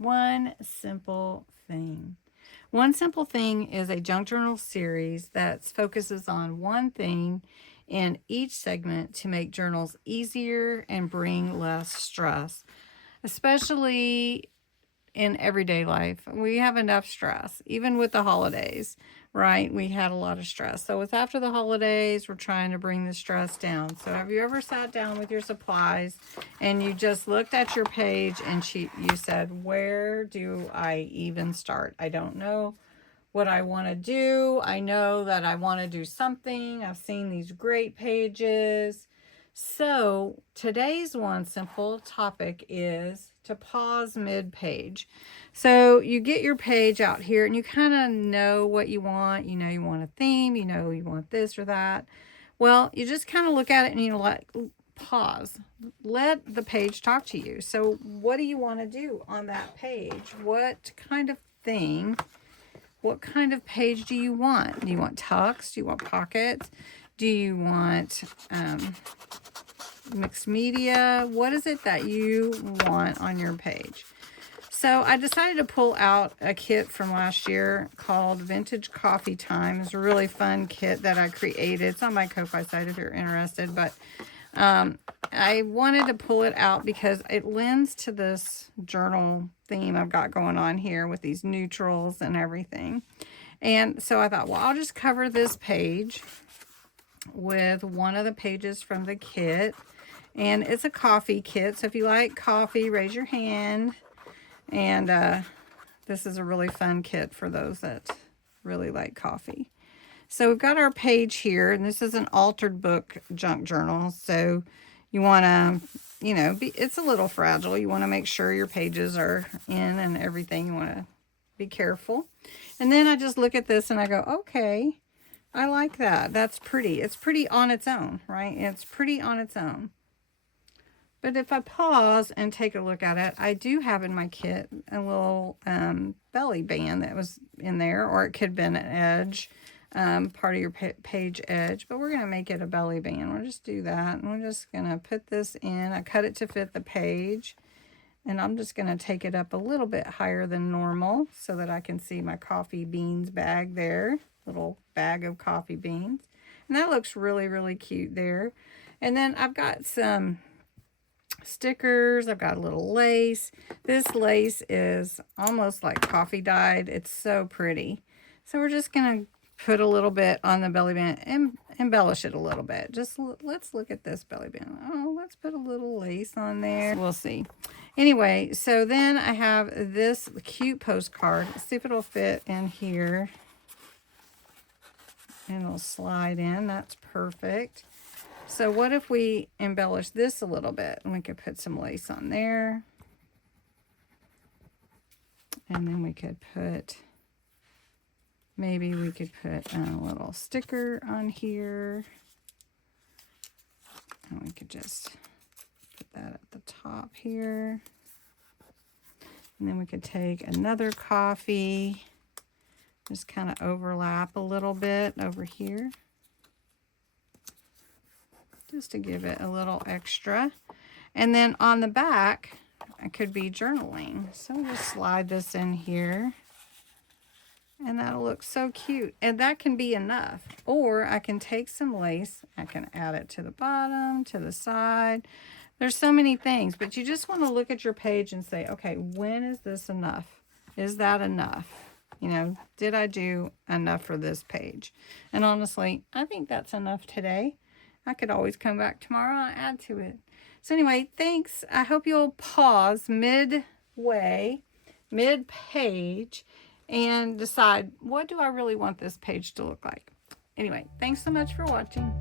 One Simple Thing. One Simple Thing is a junk journal series that focuses on one thing in each segment to make journals easier and bring less stress, especially in everyday life. We have enough stress, even with the holidays, right? We had a lot of stress. So it's after the holidays, we're trying to bring the stress down. So have you ever sat down with your supplies and you just looked at your page and you said, where do I even start? I don't know what I want to do. I know that I want to do something. I've seen these great pages. So today's one simple topic is to pause mid-page. So you get your page out here and you kind of know what you want. You know you want a theme. You know you want this or that. Well, you just kind of look at it and you pause. Let the page talk to you. So what do you want to do on that page? What kind of thing? What kind of page do you want? Do you want text? Do you want pockets? Do you want mixed media? What is it that you want on your page? So I decided to pull out a kit from last year called Vintage Coffee Time. It's a really fun kit that I created. It's on my Ko-Fi site if you're interested, but I wanted to pull it out because it lends to this journal theme I've got going on here with these neutrals and everything. And so I thought, well, I'll just cover this page with one of the pages from the kit. And it's a coffee kit. So if you like coffee, raise your hand. And this is a really fun kit for those that really like coffee. So we've got our page here, and this is an altered book junk journal. So you want to, it's a little fragile. You want to make sure your pages are in and everything. You want to be careful. And then I just look at this and I go, okay, I like that. That's pretty. It's pretty on its own, right? It's pretty on its own. But if I pause and take a look at it, I do have in my kit a little belly band that was in there, or it could have been an edge, part of your page edge. But we're going to make it a belly band. We'll just do that. And we're just going to put this in. I cut it to fit the page. And I'm just going to take it up a little bit higher than normal so that I can see my coffee beans bag there. Little bag of coffee beans. And that looks really, really cute there. And then I've got some stickers. I've got a little lace. This lace is almost like coffee dyed. It's so pretty. So we're just going to put a little bit on the belly band and embellish it a little bit. Just let's look at this belly band. Oh, let's put a little lace on there. We'll see. Anyway, so then I have this cute postcard. Let's see if it'll fit in here. And it'll slide in. That's perfect. So what if we embellish this a little bit? And we could put some lace on there. And then we could put, maybe we could put a little sticker on here. And we could just put that at the top here. And then we could take another coffee, just kind of overlap a little bit over here, just to give it a little extra. And then on the back, it could be journaling. So we'll just slide this in here. And that'll look so cute. And that can be enough. Or I can take some lace. I can add it to the bottom, to the side. There's so many things. But you just want to look at your page and say, okay, when is this enough? Is that enough? Did I do enough for this page? And honestly, I think that's enough today. I could always come back tomorrow and add to it. So anyway, thanks. I hope you'll pause midway, mid-page, and decide, what do I really want this page to look like? Anyway, thanks so much for watching.